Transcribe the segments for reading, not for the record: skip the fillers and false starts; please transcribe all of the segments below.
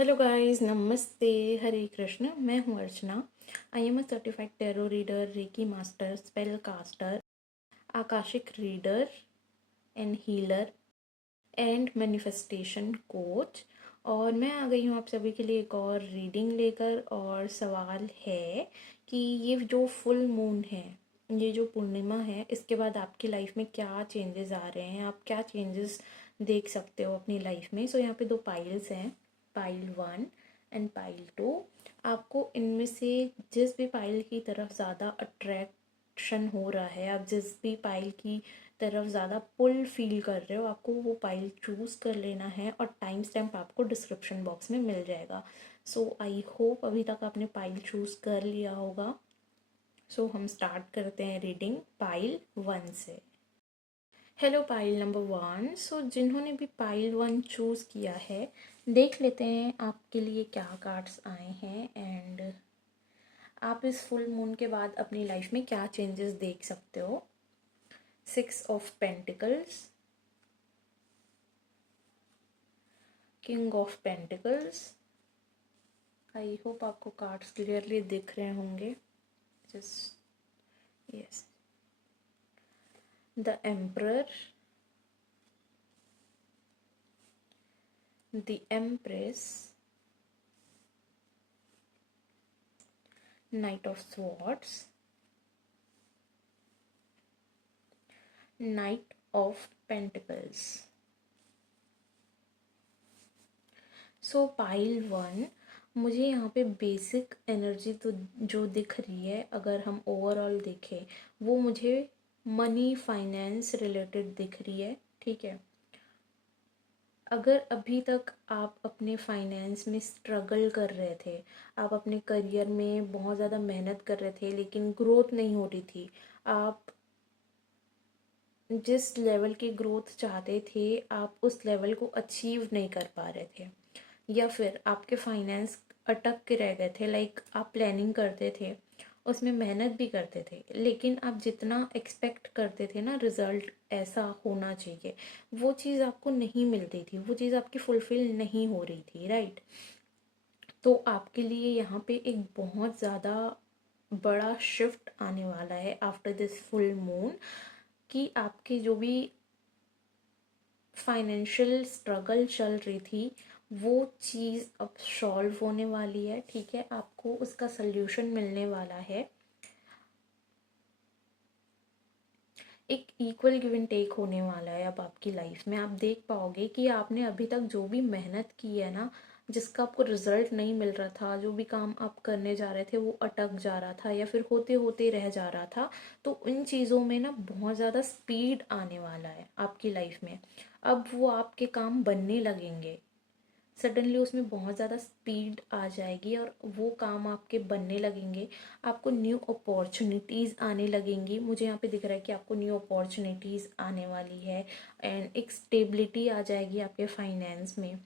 Hello guys, नमस्ते, हरे कृष्ण। मैं हूँ Archana. I am a certified tarot reader, reiki master, spell caster, akashic reader and healer and manifestation coach. और मैं आ गई हूँ आप सभी के लिए एक और रीडिंग लेकर। और सवाल है कि ये जो फुल मून है, ये जो पूर्णिमा है, इसके बाद आपकी लाइफ में क्या चेंजेस आ रहे हैं, आप क्या चेंजेस देख सकते हो अपनी लाइफ में। सो यहाँ पे दो पाइल्स हैं, पाइल 1 एंड पाइल 2। आपको इनमें से जिस भी पाइल की तरफ ज़्यादा अट्रैक्शन हो रहा है, आप जिस भी पाइल की तरफ ज़्यादा पुल फील कर रहे हो, आपको वो पाइल चूज़ कर लेना है और टाइम स्टैम्प आपको डिस्क्रिप्शन बॉक्स में मिल जाएगा। सो आई होप अभी तक आपने पाइल चूज़ कर लिया होगा। सो हम स्टार्ट करते हैं रीडिंग पाइल 1 से। Hello pile number 1। सो जिन्होंने भी पाइल 1 चूज़ किया है, देख लेते हैं आपके लिए क्या कार्ड्स आए हैं एंड आप इस फुल मून के बाद अपनी लाइफ में क्या चेंजेस देख सकते हो। 6 of pentacles, king of pentacles. I hope आपको कार्ड्स क्लियरली दिख रहे होंगे। Just yes, the emperor, the empress, night of swords, night of pentacles. So pile 1, मुझे यहाँ पे बेसिक एनर्जी तो जो दिख रही है, अगर हम ओवरऑल देखें, वो मुझे मनी फाइनेंस रिलेटेड दिख रही है। ठीक है, अगर अभी तक आप अपने फाइनेंस में स्ट्रगल कर रहे थे, आप अपने करियर में बहुत ज़्यादा मेहनत कर रहे थे लेकिन ग्रोथ नहीं हो रही थी, आप जिस लेवल की ग्रोथ चाहते थे आप उस लेवल को अचीव नहीं कर पा रहे थे, या फिर आपके फाइनेंस अटक के रह गए थे। लाइक आप प्लानिंग करते थे, उसमें मेहनत भी करते थे, लेकिन आप जितना एक्सपेक्ट करते थे ना रिजल्ट ऐसा होना चाहिए, वो चीज़ आपको नहीं मिलती थी, वो चीज़ आपकी फुलफिल नहीं हो रही थी, राइट। तो आपके लिए यहाँ पे एक बहुत ज़्यादा बड़ा शिफ्ट आने वाला है आफ्टर दिस फुल मून, कि आपकी जो भी फाइनेंशियल स्ट्रगल चल रही थी वो चीज़ अब सॉल्व होने वाली है। ठीक है, आपको उसका सल्यूशन मिलने वाला है। एक इक्वल गिव एंड टेक होने वाला है अब आपकी लाइफ में। आप देख पाओगे कि आपने अभी तक जो भी मेहनत की है ना, जिसका आपको रिजल्ट नहीं मिल रहा था, जो भी काम आप करने जा रहे थे वो अटक जा रहा था या फिर होते होते रह जा रहा था, तो उन चीज़ों में ना बहुत ज़्यादा स्पीड आने वाला है आपकी लाइफ में। अब वो आपके काम बनने लगेंगे, सडनली उसमें बहुत ज़्यादा स्पीड आ जाएगी और वो काम आपके बनने लगेंगे। आपको न्यू अपॉर्चुनिटीज़ आने लगेंगी। मुझे यहाँ पे दिख रहा है कि आपको न्यू अपॉर्चुनिटीज़ आने वाली है एंड एक स्टेबिलिटी आ जाएगी आपके फाइनेंस में।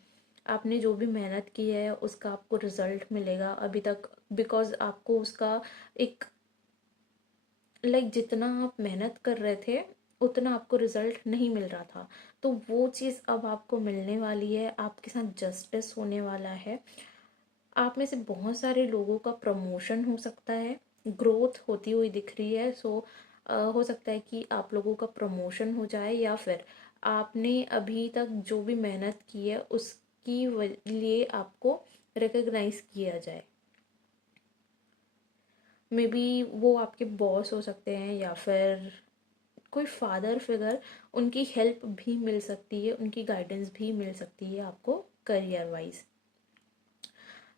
आपने जो भी मेहनत की है उसका आपको रिजल्ट मिलेगा अभी तक, बिकॉज आपको उसका एक जितना आप मेहनत कर रहे थे उतना आपको रिजल्ट नहीं मिल रहा था, तो वो चीज़ अब आपको मिलने वाली है। आपके साथ जस्टिस होने वाला है। आप में से बहुत सारे लोगों का प्रमोशन हो सकता है, ग्रोथ होती हुई दिख रही है। सो हो सकता है कि आप लोगों का प्रमोशन हो जाए, या फिर आपने अभी तक जो भी मेहनत की है उसकी लिए आपको रिकग्नाइज किया जाए। मे बी वो आपके बॉस हो सकते हैं या फिर कोई फादर फिगर, उनकी हेल्प भी मिल सकती है, उनकी गाइडेंस भी मिल सकती है आपको करियर वाइज।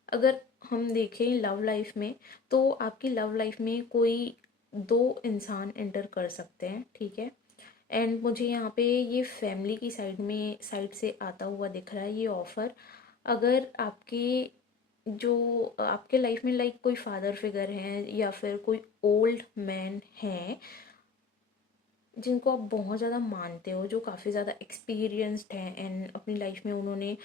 अगर हम देखें लव लाइफ में, तो आपकी लव लाइफ में कोई दो इंसान एंटर कर सकते हैं। ठीक है, एंड मुझे यहाँ पे ये फैमिली की साइड से आता हुआ दिख रहा है ये ऑफ़र। अगर आपके जो आपके लाइफ में कोई फादर फिगर हैं या फिर कोई ओल्ड मैन हैं जिनको आप बहुत ज़्यादा मानते हो, जो काफ़ी ज़्यादा एक्सपीरियंस्ड हैं एंड अपनी लाइफ में उन्होंने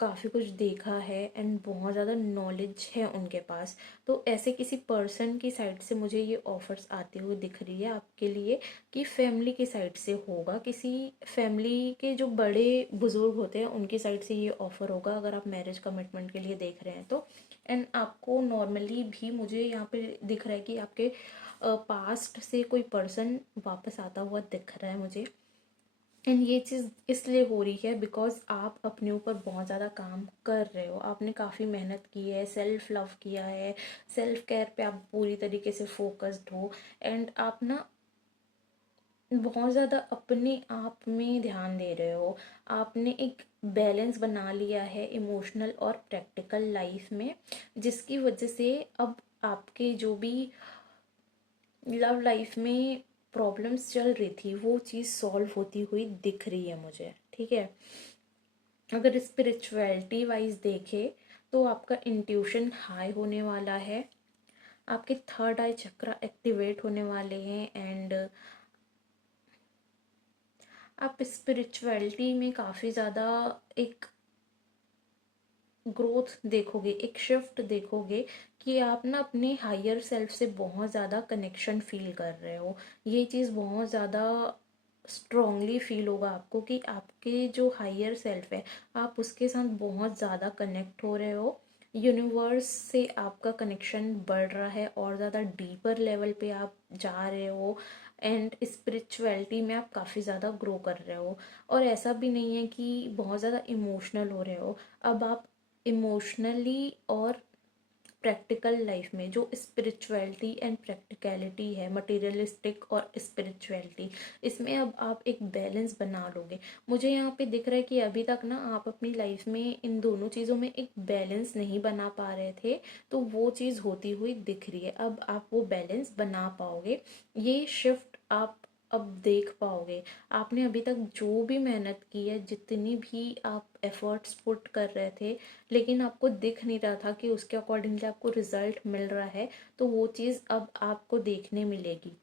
काफ़ी कुछ देखा है एंड बहुत ज़्यादा नॉलेज है उनके पास। तो ऐसे किसी पर्सन की साइड से मुझे ये ऑफ़र्स आते हुए दिख रही है आपके लिए कि फैमिली की साइड से होगा, किसी फैमिली के जो बड़े बुज़ुर्ग होते हैं उनकी साइड से ये ऑफ़र होगा अगर आप मैरिज कमिटमेंट के लिए देख रहे हैं तो। एंड आपको नॉर्मली भी मुझे यहाँ पे दिख रहा है कि आपके पास्ट से कोई पर्सन वापस आता हुआ दिख रहा है मुझे। एंड ये चीज़ इसलिए हो रही है बिकॉज आप अपने ऊपर बहुत ज़्यादा काम कर रहे हो, आपने काफ़ी मेहनत की है, सेल्फ लव किया है, सेल्फ केयर पे आप पूरी तरीके से फोकस्ड हो। एंड आप ना बहुत ज़्यादा अपने आप में ध्यान दे रहे हो। आपने एक बैलेंस बना लिया है इमोशनल और प्रैक्टिकल लाइफ में, जिसकी वजह से अब आपके जो भी लव लाइफ में प्रॉब्लम्स चल रही थी वो चीज़ सॉल्व होती हुई दिख रही है मुझे, ठीक है। अगर स्पिरिचुअलिटी वाइज देखे तो आपका इंट्यूशन हाई होने वाला है, आपके थर्ड आई चक्र एक्टिवेट होने वाले हैं एंड आप स्पिरिचुअलिटी में काफ़ी ज़्यादा एक ग्रोथ देखोगे, एक शिफ्ट देखोगे कि आप ना अपने हायर सेल्फ से बहुत ज़्यादा कनेक्शन फील कर रहे हो। ये चीज़ बहुत ज़्यादा स्ट्रॉन्गली फील होगा आपको कि आपके जो हायर सेल्फ है आप उसके साथ बहुत ज़्यादा कनेक्ट हो रहे हो। यूनिवर्स से आपका कनेक्शन बढ़ रहा है और ज़्यादा डीपर लेवल पे आप जा रहे हो एंड स्पिरिचुअलिटी में आप काफ़ी ज़्यादा ग्रो कर रहे हो। और ऐसा भी नहीं है कि बहुत ज़्यादा इमोशनल हो रहे हो, अब आप इमोशनली और प्रैक्टिकल लाइफ में जो स्पिरिचुअलिटी एंड प्रैक्टिकलिटी है, मटेरियलिस्टिक और स्पिरिचुअलिटी, इसमें अब आप एक बैलेंस बना लोगे। मुझे यहाँ पे दिख रहा है कि अभी तक ना आप अपनी लाइफ में इन दोनों चीज़ों में एक बैलेंस नहीं बना पा रहे थे, तो वो चीज़ होती हुई दिख रही है। अब आप वो बैलेंस बना पाओगे, ये शिफ्ट आप अब देख पाओगे। आपने अभी तक जो भी मेहनत की है, जितनी भी आप एफर्ट्स पुट कर रहे थे, लेकिन आपको दिख नहीं रहा था कि उसके अकॉर्डिंगली आपको रिजल्ट मिल रहा है, तो वो चीज़ अब आपको देखने मिलेगी।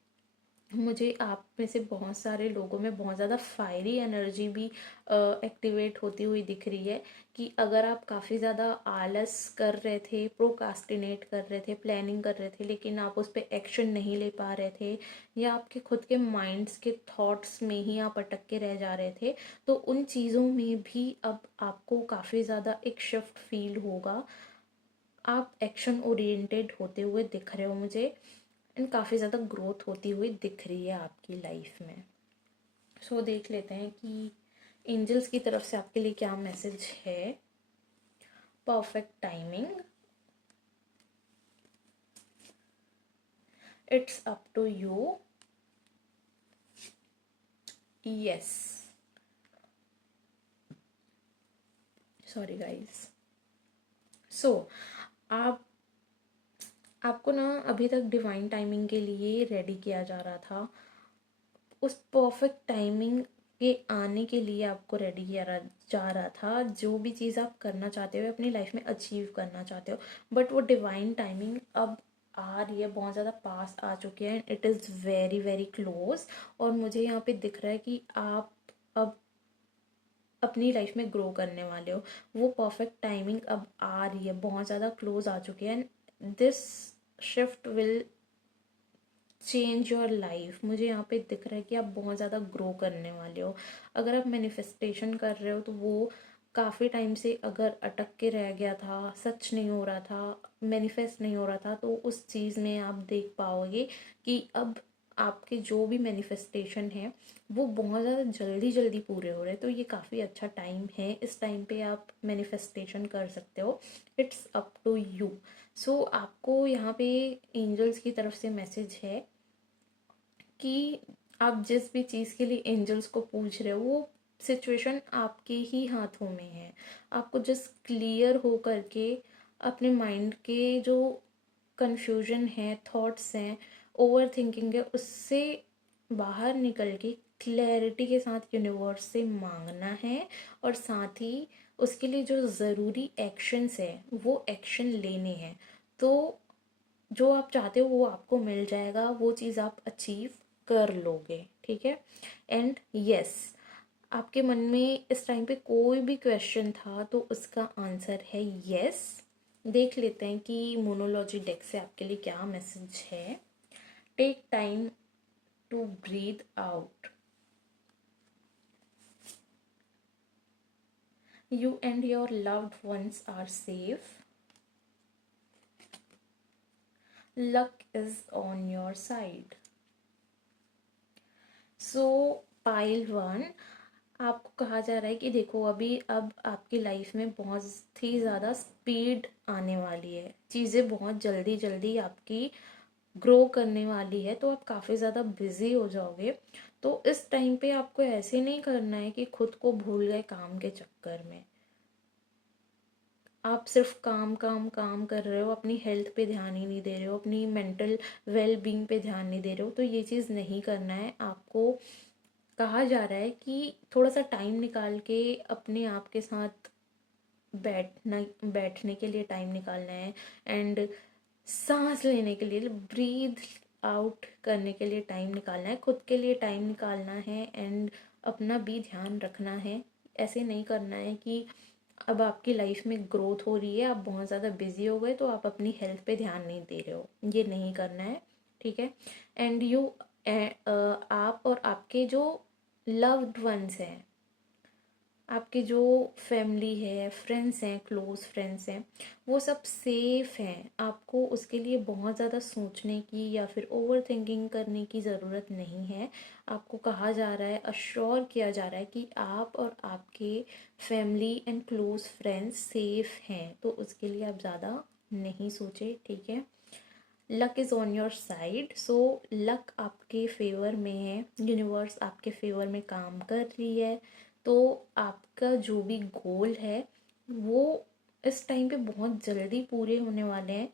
मुझे आप में से बहुत सारे लोगों में बहुत ज़्यादा फायरी एनर्जी भी एक्टिवेट होती हुई दिख रही है कि अगर आप काफ़ी ज़्यादा आलस कर रहे थे, प्रोकास्टिनेट कर रहे थे, प्लानिंग कर रहे थे, लेकिन आप उस पर एक्शन नहीं ले पा रहे थे, या आपके खुद के माइंड्स के थॉट्स में ही आप अटक के रह जा रहे थे, तो उन चीज़ों में भी अब आपको काफ़ी ज़्यादा एक शिफ्ट फील होगा। आप एक्शन ओरिएंटेड होते हुए दिख रहे हो मुझे एंड काफ़ी ज़्यादा ग्रोथ होती हुई दिख रही है आपकी लाइफ में। सो देख लेते हैं कि एंजल्स की तरफ से आपके लिए क्या मैसेज है। Perfect timing, it's up to you, yes, sorry guys. So आप आपको ना अभी तक डिवाइन टाइमिंग के लिए रेडी किया जा रहा था, उस परफेक्ट टाइमिंग के आने के लिए आपको रेडी किया जा रहा था। जो भी चीज़ आप करना चाहते हो, अपनी लाइफ में अचीव करना चाहते हो, बट वो डिवाइन टाइमिंग अब आ रही है, बहुत ज़्यादा पास आ चुकी है, it is very very close. और मुझे यहाँ पे दिख रहा है कि आप अब अपनी लाइफ में ग्रो करने वाले हो। वो परफेक्ट टाइमिंग अब आ रही है, बहुत ज़्यादा क्लोज आ चुकी है and this shift will change your life. मुझे यहाँ पे दिख रहा है कि आप बहुत ज़्यादा ग्रो करने वाले हो। अगर आप मैनिफेस्टेशन कर रहे हो तो वो काफ़ी टाइम से अगर अटक के रह गया था, सच नहीं हो रहा था, मैनिफेस्ट नहीं हो रहा था, तो उस चीज़ में आप देख पाओगे कि अब आपके जो भी मैनिफेस्टेशन है वो बहुत ज़्यादा जल्दी जल्दी पूरे हो रहे हैं। तो ये काफ़ी अच्छा टाइम है, इस टाइम पे आप मैनिफेस्टेशन कर सकते हो। It's up to you. So आपको यहाँ पे एंजल्स की तरफ से मैसेज है कि आप जिस भी चीज़ के लिए एंजल्स को पूछ रहे हो वो सिचुएशन आपके ही हाथों में है। आपको जस्ट क्लियर हो करके अपने माइंड के जो कंफ्यूजन है, थॉट्स हैं, ओवर थिंकिंग है, उससे बाहर निकल के क्लैरिटी के साथ यूनिवर्स से मांगना है और साथ ही उसके लिए जो ज़रूरी एक्शंस है वो एक्शन लेने हैं। तो जो आप चाहते हो वो आपको मिल जाएगा, वो चीज़ आप अचीव कर लोगे, ठीक है। एंड यस, आपके मन में इस टाइम पे कोई भी क्वेश्चन था तो उसका आंसर है यस। देख लेते हैं कि मोनोलॉजी डेक से आपके लिए क्या मैसेज है। Take time to breathe out. You and your loved ones are safe. Luck is on your side. So pile one, आपको कहा जा रहा है कि देखो अब आपकी लाइफ में बहुत ही ज़्यादा स्पीड आने वाली है, चीज़ें बहुत जल्दी जल्दी आपकी ग्रो करने वाली है, तो आप काफ़ी ज़्यादा बिजी हो जाओगे। तो इस टाइम पे आपको ऐसे नहीं करना है कि खुद को भूल गए काम के चक्कर में, आप सिर्फ काम काम काम कर रहे हो, अपनी हेल्थ पे ध्यान ही नहीं दे रहे हो, अपनी मेंटल वेल बीइंग पे ध्यान नहीं दे रहे हो। तो ये चीज़ नहीं करना है। आपको कहा जा रहा है कि थोड़ा सा टाइम निकाल के अपने आप के साथ बैठने के लिए टाइम निकालना है, एंड सांस लेने के लिए, ब्रीथ आउट करने के लिए टाइम निकालना है, खुद के लिए टाइम निकालना है, एंड अपना भी ध्यान रखना है। ऐसे नहीं करना है कि अब आपकी लाइफ में ग्रोथ हो रही है, आप बहुत ज़्यादा बिजी हो गए तो आप अपनी हेल्थ पे ध्यान नहीं दे रहे हो, ये नहीं करना है, ठीक है। एंड आप और आपके जो लव्ड वंस हैं, आपके जो फैमिली है, फ्रेंड्स हैं, क्लोज फ्रेंड्स हैं, वो सब सेफ हैं। आपको उसके लिए बहुत ज़्यादा सोचने की या फिर ओवर थिंकिंग करने की ज़रूरत नहीं है। आपको कहा जा रहा है, अश्योर किया जा रहा है कि आप और आपके family and close friends safe हैं, तो उसके लिए आप ज़्यादा नहीं सोचे, ठीक है। Luck is on your side, so luck आपके फेवर में है, यूनिवर्स आपके फेवर में काम कर रही है। तो आपका जो भी गोल है वो इस टाइम पे बहुत जल्दी पूरे होने वाले हैं।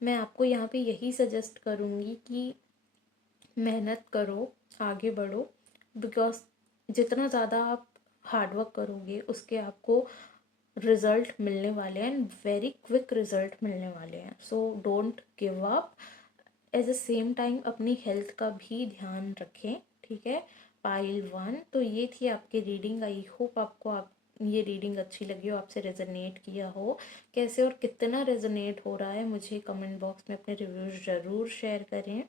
मैं आपको यहाँ पे यही सजेस्ट करूँगी कि मेहनत करो, आगे बढ़ो, बिकॉज जितना ज़्यादा आप हार्डवर्क करोगे उसके आपको रिजल्ट मिलने वाले हैं, एंड वेरी क्विक रिजल्ट मिलने वाले हैं। So don't give up. At the same time अपनी हेल्थ का भी ध्यान रखें, ठीक है। पाइल वन, तो ये थी आपकी रीडिंग। आई होप आपको ये रीडिंग अच्छी लगी हो, आपसे रेजोनेट किया हो। कैसे और कितना रेजोनेट हो रहा है मुझे कमेंट बॉक्स में अपने रिव्यूज ज़रूर शेयर करें।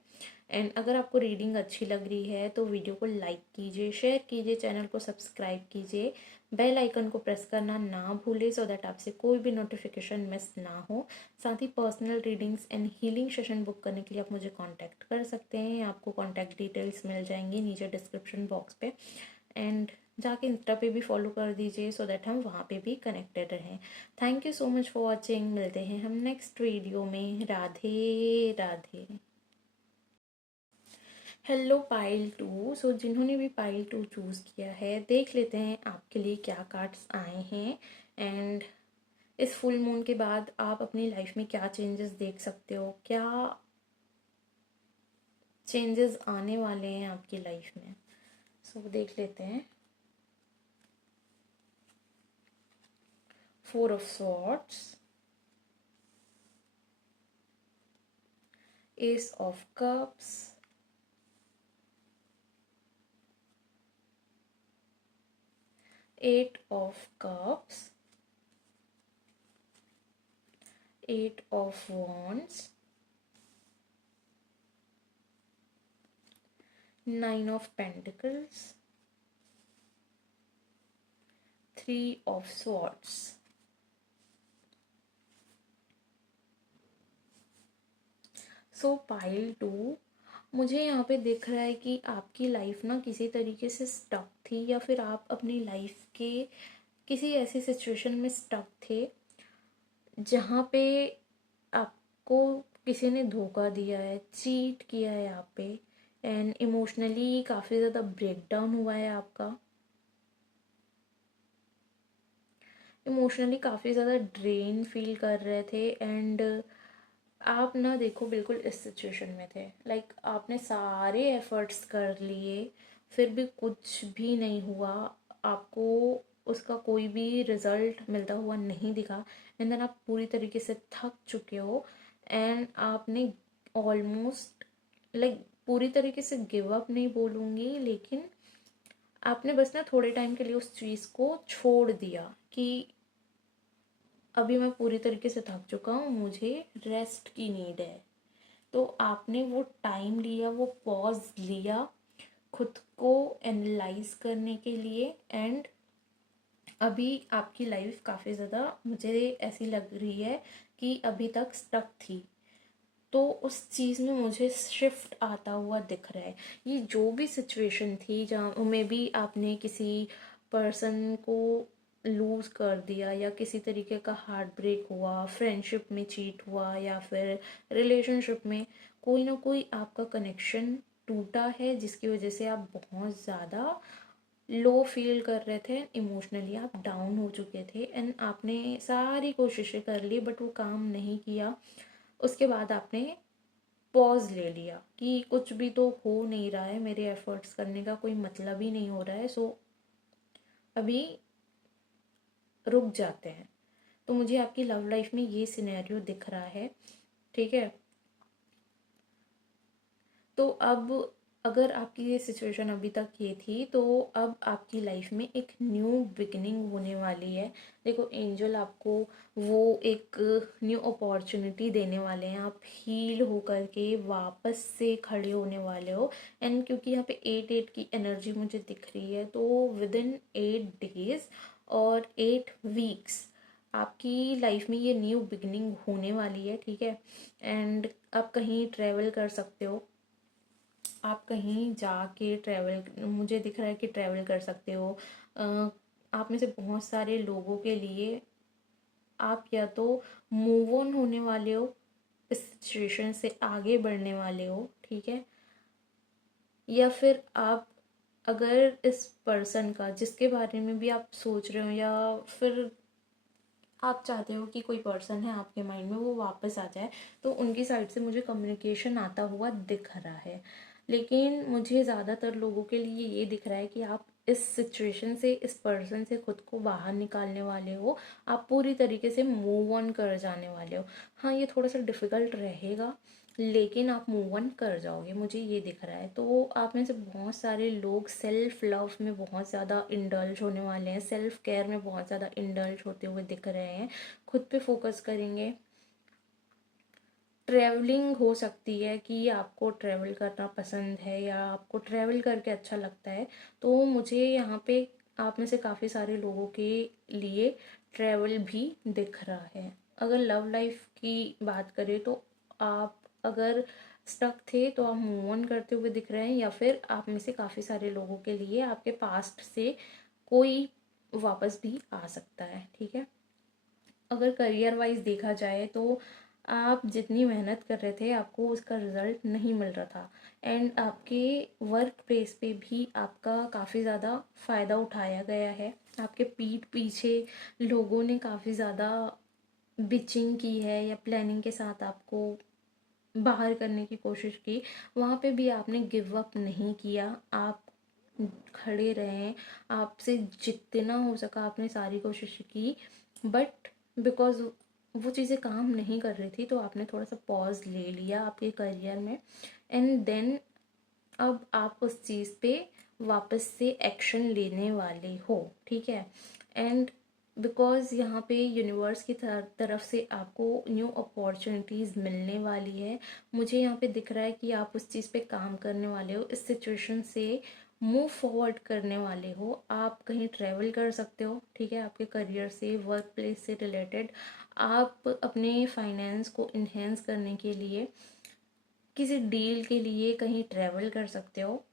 एंड अगर आपको रीडिंग अच्छी लग रही है तो वीडियो को लाइक कीजिए, शेयर कीजिए, चैनल को सब्सक्राइब कीजिए, बेल आइकन को प्रेस करना ना भूलें, सो दैट आपसे कोई भी नोटिफिकेशन मिस ना हो। साथ ही personal readings and healing session book करने के लिए आप मुझे कांटेक्ट कर सकते हैं। आपको कांटेक्ट डिटेल्स मिल जाएंगी नीचे डिस्क्रिप्शन बॉक्स पे, एंड जाके इंस्टा पे भी फॉलो कर दीजिए, सो दैट हम वहाँ पे भी कनेक्टेड रहें। Thank you so much for watching. मिलते हैं हम नेक्स्ट वीडियो में। Radhe Radhe. Hello pile two. So जिन्होंने भी पाइल टू चूज़ किया है, देख लेते हैं आपके लिए क्या कार्ड्स आए हैं, एंड इस फुल मून के बाद आप अपनी लाइफ में क्या चेंजेस देख सकते हो, क्या चेंजेस आने वाले हैं आपकी लाइफ में। सो देख लेते हैं। 4 of Swords, Ace of Cups, Eight of Cups, 8 of Wands, 9 of Pentacles, 3 of Swords। So pile two, मुझे यहाँ पे दिख रहा है कि आपकी लाइफ ना किसी तरीके से स्टक थी, या फिर आप अपनी लाइफ के किसी ऐसी सिचुएशन में स्टक थे जहाँ पे आपको किसी ने धोखा दिया है, चीट किया है यहाँ पे, एंड इमोशनली काफ़ी ज़्यादा ब्रेकडाउन हुआ है आपका। इमोशनली काफ़ी ज़्यादा ड्रेन फील कर रहे थे, एंड आप ना देखो बिल्कुल इस सिचुएशन में थे, लाइक आपने सारे एफर्ट्स कर लिए फिर भी कुछ भी नहीं हुआ, आपको उसका कोई भी रिजल्ट मिलता हुआ नहीं दिखा, एंड देन आप पूरी तरीके से थक चुके हो, एंड आपने ऑलमोस्ट लाइक पूरी तरीके से गिव अप नहीं बोलूँगी, लेकिन आपने बस ना थोड़े टाइम के लिए उस चीज़ को छोड़ दिया कि अभी मैं पूरी तरीके से थक चुका हूँ, मुझे रेस्ट की नीड है। तो आपने वो टाइम लिया, वो पॉज लिया खुद को एनालाइज करने के लिए। एंड अभी आपकी लाइफ काफ़ी ज़्यादा मुझे ऐसी लग रही है कि अभी तक स्टक थी, तो उस चीज़ में मुझे शिफ्ट आता हुआ दिख रहा है। ये जो भी सिचुएशन थी जहाँ में भी आपने किसी पर्सन को लूज़ कर दिया या किसी तरीके का हार्ट ब्रेक हुआ, फ्रेंडशिप में चीट हुआ या फिर रिलेशनशिप में कोई ना कोई आपका कनेक्शन टूटा है, जिसकी वजह से आप बहुत ज़्यादा लो फील कर रहे थे, इमोशनली आप डाउन हो चुके थे एंड आपने सारी कोशिशें कर ली बट वो काम नहीं किया। उसके बाद आपने पॉज ले लिया कि कुछ भी तो हो नहीं रहा है, मेरे एफर्ट्स करने का कोई मतलब ही नहीं हो रहा है, सो अभी रुक जाते हैं। तो मुझे आपकी लव लाइफ में ये सिनेरियो दिख रहा है, ठीक है। तो अब अगर आपकी ये सिचुएशन अभी तक ये थी, तो अब आपकी लाइफ में एक न्यू बिगिनिंग होने वाली है। देखो एंजल आपको वो एक न्यू अपॉर्चुनिटी देने वाले हैं, आप हील होकर के वापस से खड़े होने वाले हो। एंड क्योंकि यहाँ पे 8 की एनर्जी मुझे दिख रही है, तो विद इन 8 डेज और 8 वीक्स आपकी लाइफ में ये न्यू बिगिनिंग होने वाली है, ठीक है। एंड आप कहीं ट्रैवल कर सकते हो, आप कहीं जाके ट्रैवल, मुझे दिख रहा है कि ट्रैवल कर सकते हो। आप में से बहुत सारे लोगों के लिए आप या तो मूव ऑन होने वाले हो, इस सिचुएशन से आगे बढ़ने वाले हो, ठीक है। या फिर आप अगर इस पर्सन का जिसके बारे में भी आप सोच रहे हो या फिर आप चाहते हो कि कोई पर्सन है आपके माइंड में वो वापस आ जाए, तो उनकी साइड से मुझे कम्युनिकेशन आता हुआ दिख रहा है। लेकिन मुझे ज़्यादातर लोगों के लिए ये दिख रहा है कि आप इस सिचुएशन से, इस पर्सन से खुद को बाहर निकालने वाले हो, आप पूरी तरीके से मूव ऑन कर जाने वाले हो। हाँ, ये थोड़ा सा डिफ़िकल्ट रहेगा लेकिन आप मूव ऑन कर जाओगे, मुझे ये दिख रहा है। तो आप में से बहुत सारे लोग सेल्फ लव में बहुत ज़्यादा इंडल्ज होने वाले हैं, सेल्फ केयर में बहुत ज़्यादा इंडल्ज होते हुए दिख रहे हैं, खुद पे फोकस करेंगे। ट्रैवलिंग हो सकती है कि आपको ट्रैवल करना पसंद है या आपको ट्रैवल करके अच्छा लगता है, तो मुझे यहाँ पे आप में से काफ़ी सारे लोगों के लिए ट्रैवल भी दिख रहा है। अगर लव लाइफ की बात करें तो आप अगर स्टक थे तो आप मूव ऑन करते हुए दिख रहे हैं, या फिर आप में से काफ़ी सारे लोगों के लिए आपके पास्ट से कोई वापस भी आ सकता है, ठीक है। अगर करियर वाइज देखा जाए तो आप जितनी मेहनत कर रहे थे आपको उसका रिजल्ट नहीं मिल रहा था, एंड आपके वर्क प्लेस पे भी आपका काफ़ी ज़्यादा फ़ायदा उठाया गया है। आपके पीठ पीछे लोगों ने काफ़ी ज़्यादा बिचिंग की है या प्लानिंग के साथ आपको बाहर करने की कोशिश की, वहाँ पे भी आपने गिव अप नहीं किया, आप खड़े रहे, आपसे जितना हो सका आपने सारी कोशिश की, बट बिकॉज वो चीज़ें काम नहीं कर रही थी तो आपने थोड़ा सा पॉज ले लिया आपके करियर में। एंड देन अब आप उस चीज़ पे वापस से एक्शन लेने वाले हो, ठीक है। एंड बिकॉज यहाँ पे यूनिवर्स की तरफ से आपको न्यू अपॉर्चुनिटीज़ मिलने वाली है, मुझे यहाँ पे दिख रहा है कि आप उस चीज़ पे काम करने वाले हो, इस सिचुएशन से मूव फॉरवर्ड करने वाले हो। आप कहीं ट्रैवल कर सकते हो, ठीक है, आपके करियर से, वर्क प्लेस से रिलेटेड। आप अपने फाइनेंस को इन्हेंस करने के लिए किसी डील के लिए कहीं ट्रैवल कर सकते हो।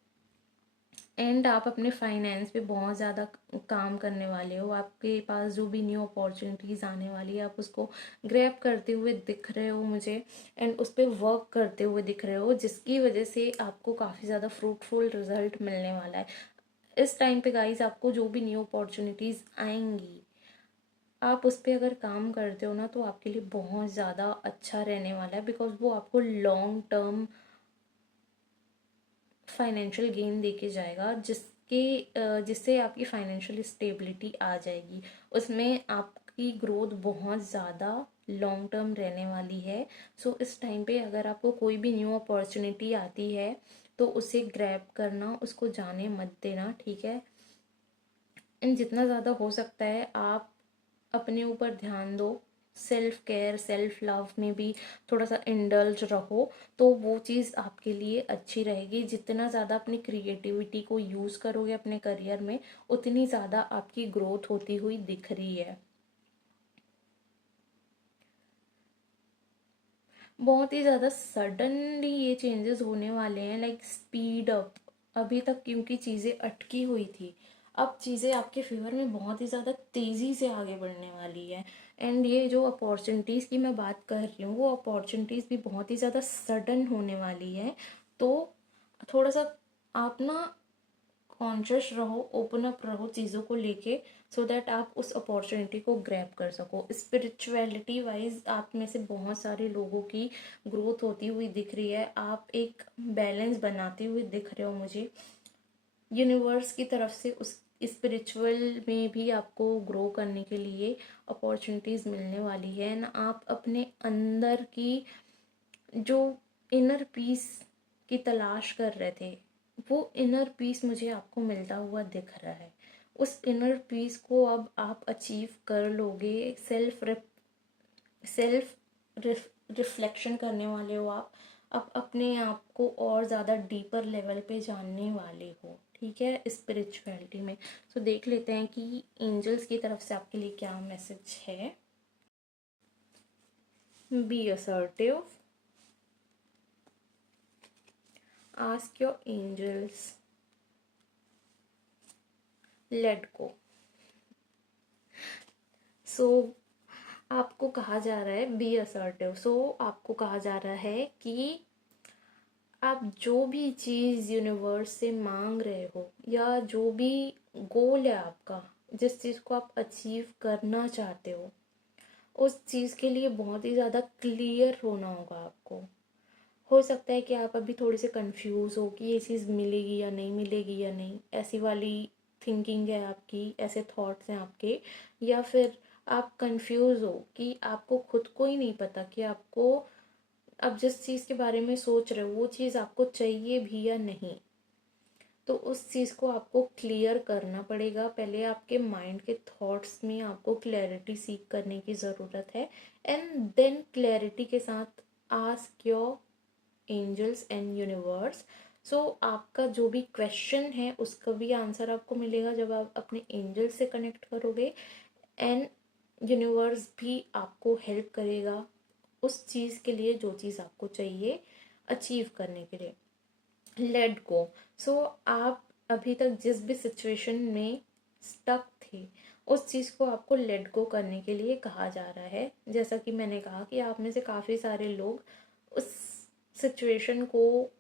एंड आप अपने फाइनेंस पे बहुत ज़्यादा काम करने वाले हो, आपके पास जो भी न्यू अपॉर्चुनिटीज़ आने वाली है आप उसको ग्रैब करते हुए दिख रहे हो मुझे, एंड उस पर वर्क करते हुए दिख रहे हो, जिसकी वजह से आपको काफ़ी ज़्यादा फ्रूटफुल रिजल्ट मिलने वाला है। इस टाइम पे गाइस आपको जो भी न्यू अपॉर्चुनिटीज़ आएंगी, आप उस पर अगर काम करते हो ना तो आपके लिए बहुत ज़्यादा अच्छा रहने वाला है, बिकॉज वो आपको लॉन्ग टर्म फाइनेंशियल गेन देके जाएगा, जिससे आपकी फाइनेंशियल स्टेबिलिटी आ जाएगी। उसमें आपकी ग्रोथ बहुत ज़्यादा लॉन्ग टर्म रहने वाली है। सो इस टाइम पे अगर आपको कोई भी न्यू अपॉर्चुनिटी आती है तो उसे ग्रैब करना, उसको जाने मत देना, ठीक है। एंड जितना ज़्यादा हो सकता है आप अपने ऊपर ध्यान दो, सेल्फ केयर सेल्फ लव में भी थोड़ा सा इंडल्ज रहो, तो वो चीज़ आपके लिए अच्छी रहेगी। जितना ज़्यादा अपनी क्रिएटिविटी को यूज़ करोगे अपने करियर में, उतनी ज़्यादा आपकी ग्रोथ होती हुई दिख रही है। बहुत ही ज़्यादा सडनली ये चेंजेस होने वाले हैं, लाइक स्पीड अप। अभी तक क्योंकि चीज़ें अटकी हुई थी, अब चीज़ें आपके फेवर में बहुत ही ज़्यादा तेज़ी से आगे बढ़ने वाली है। एंड ये जो अपॉर्चुनिटीज़ की मैं बात कर रही हूँ, वो अपॉर्चुनिटीज़ भी बहुत ही ज़्यादा सडन होने वाली है। तो थोड़ा सा आप ना कॉन्शियस रहो, ओपन अप रहो चीज़ों को लेके, सो दैट आप उस अपॉर्चुनिटी को ग्रैब कर सको। स्पिरिचुअलिटी वाइज आप में से बहुत सारे लोगों की ग्रोथ होती हुई दिख रही है, आप एक बैलेंस बनाते हुए दिख रहे हो मुझे। यूनिवर्स की तरफ से उस स्पिरिचुअल में भी आपको ग्रो करने के लिए अपॉर्चुनिटीज़ मिलने वाली है ना। आप अपने अंदर की जो इनर पीस की तलाश कर रहे थे, वो इनर पीस मुझे आपको मिलता हुआ दिख रहा है। उस इनर पीस को अब आप अचीव कर लोगे। सेल्फ रिफ्लेक्शन करने वाले हो आप, अब अपने आप को और ज़्यादा डीपर लेवल पे जानने वाले हो, ठीक है, स्पिरिचुअलिटी में। तो देख लेते हैं कि एंजल्स की तरफ से आपके लिए क्या मैसेज है। Be assertive, ask your angels, let go। So आपको कहा जा रहा है बी असर्टिव। सो आपको कहा जा रहा है कि आप जो भी चीज़ यूनिवर्स से मांग रहे हो, या जो भी गोल है आपका, जिस चीज़ को आप अचीव करना चाहते उस चीज़ के लिए बहुत ही ज़्यादा क्लियर होना होगा आपको। हो सकता है कि आप अभी थोड़े से कंफ्यूज हो कि ये चीज़ मिलेगी या नहीं मिलेगी या नहीं, ऐसी वाली थिंकिंग है आपकी, ऐसे थॉट्स हैं आपके। या फिर आप कंफ्यूज हो कि आपको खुद को ही नहीं पता कि आपको अब जिस चीज़ के बारे में सोच रहे हो वो चीज़ आपको चाहिए भी या नहीं। तो उस चीज़ को आपको क्लियर करना पड़ेगा। पहले आपके माइंड के थॉट्स में आपको क्लैरिटी सीख करने की ज़रूरत है, एंड देन क्लैरिटी के साथ ask your angels and universe. So आपका जो भी क्वेश्चन है उसका भी आंसर आपको मिलेगा जब आप अपने एंजल से कनेक्ट करोगे, एंड यूनिवर्स भी आपको हेल्प करेगा उस चीज़ के लिए जो चीज़ आपको चाहिए अचीव करने के लिए। Let go. सो आप अभी तक जिस भी सिचुएशन में स्टक थे, उस चीज़ को आपको लेट गो करने के लिए कहा जा रहा है। जैसा कि मैंने कहा कि आप में से काफ़ी सारे लोग उस सिचुएशन को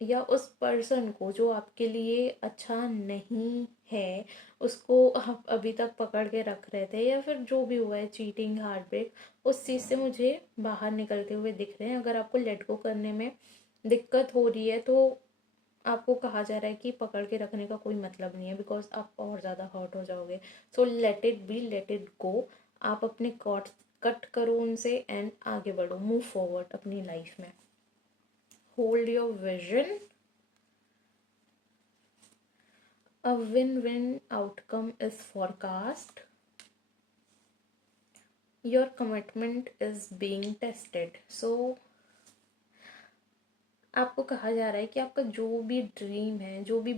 या उस पर्सन को जो आपके लिए अच्छा नहीं है, उसको आप अभी तक पकड़ के रख रहे थे, या फिर जो भी हुआ है, चीटिंग, हार्ट ब्रेक, उस चीज़ से मुझे बाहर निकलते हुए दिख रहे हैं। अगर आपको लेट गो करने में दिक्कत हो रही है, तो आपको कहा जा रहा है कि पकड़ के रखने का कोई मतलब नहीं है, बिकॉज आप और ज़्यादा हर्ट हो जाओगे। So let it be, let it go. आप अपने कॉर्ड्स कट करो उनसे, एंड आगे बढ़ो, मूव फॉरवर्ड अपनी लाइफ में। Hold your vision, a win-win outcome is forecast, your commitment is being tested। So आपको कहा जा रहा है कि आपका जो भी ड्रीम है, जो भी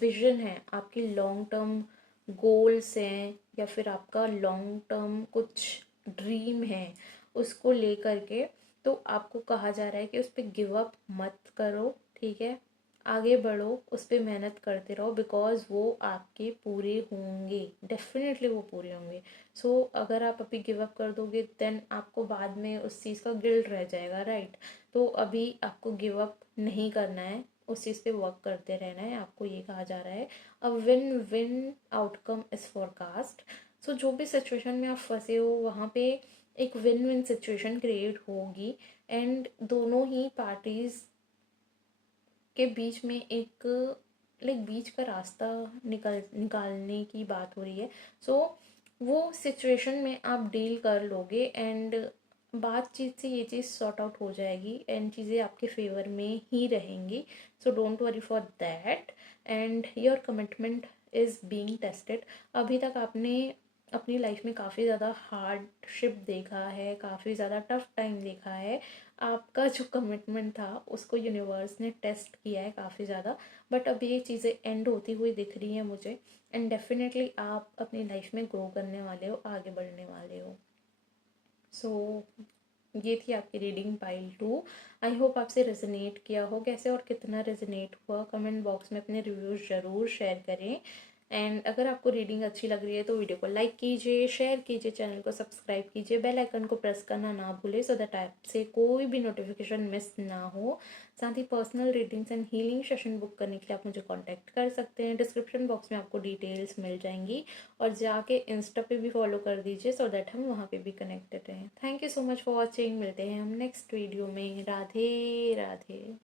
विजन है, आपकी लॉन्ग टर्म गोल्स हैं, या फिर आपका लॉन्ग टर्म कुछ ड्रीम है, उसको लेकर के, तो आपको कहा जा रहा है कि उस पर गिव अप मत करो, ठीक है, आगे बढ़ो, उस पर मेहनत करते रहो, बिकॉज वो आपके पूरे होंगे, डेफिनेटली वो पूरे होंगे। सो अगर आप अभी गिव अप कर दोगे, देन आपको बाद में उस चीज़ का गिल्ट रह जाएगा, राइट। तो अभी आपको गिव अप नहीं करना है, उस चीज़ पे वर्क करते रहना है, आपको ये कहा जा रहा है। A win win outcome is forecast. So जो भी सिचुएशन में आप फंसे हो, वहाँ पे एक विन विन सिचुएशन क्रिएट होगी, एंड दोनों ही पार्टीज के बीच में एक लाइक बीच का रास्ता निकालने की बात हो रही है। सो वो सिचुएशन में आप डील कर लोगे, एंड बातचीत से ये चीज़ सॉर्ट आउट हो जाएगी, एंड चीज़ें आपके फेवर में ही रहेंगी। So don't worry for that, and your commitment is being tested. अभी तक आपने अपनी लाइफ में काफ़ी ज़्यादा हार्डशिप देखा है, काफ़ी ज़्यादा टफ टाइम देखा है। आपका जो कमिटमेंट था उसको यूनिवर्स ने टेस्ट किया है काफ़ी ज़्यादा, बट अब ये चीज़ें एंड होती हुई दिख रही हैं मुझे, एंड डेफिनेटली आप अपनी लाइफ में ग्रो करने वाले हो, आगे बढ़ने वाले हो। सो ये थी आपकी रीडिंग पाइल 2। आई होप आपसे रेजोनेट किया हो। कैसे और कितना रेजोनेट हुआ कमेंट बॉक्स में अपने रिव्यूज़ ज़रूर शेयर करें। एंड अगर आपको रीडिंग अच्छी लग रही है तो वीडियो को लाइक कीजिए, शेयर कीजिए, चैनल को सब्सक्राइब कीजिए, बेल आइकन को प्रेस करना ना भूलें सो दैट आपसे कोई भी नोटिफिकेशन मिस ना हो। साथ ही personal readings and healing session book करने के लिए आप मुझे कांटेक्ट कर सकते हैं। डिस्क्रिप्शन बॉक्स में आपको डिटेल्स मिल जाएंगी, और जाके इंस्टा पे भी फॉलो कर दीजिए सो दैट हम वहाँ पे भी कनेक्टेड रहें। Thank you so much for watching. मिलते हैं हम नेक्स्ट वीडियो में। राधे राधे।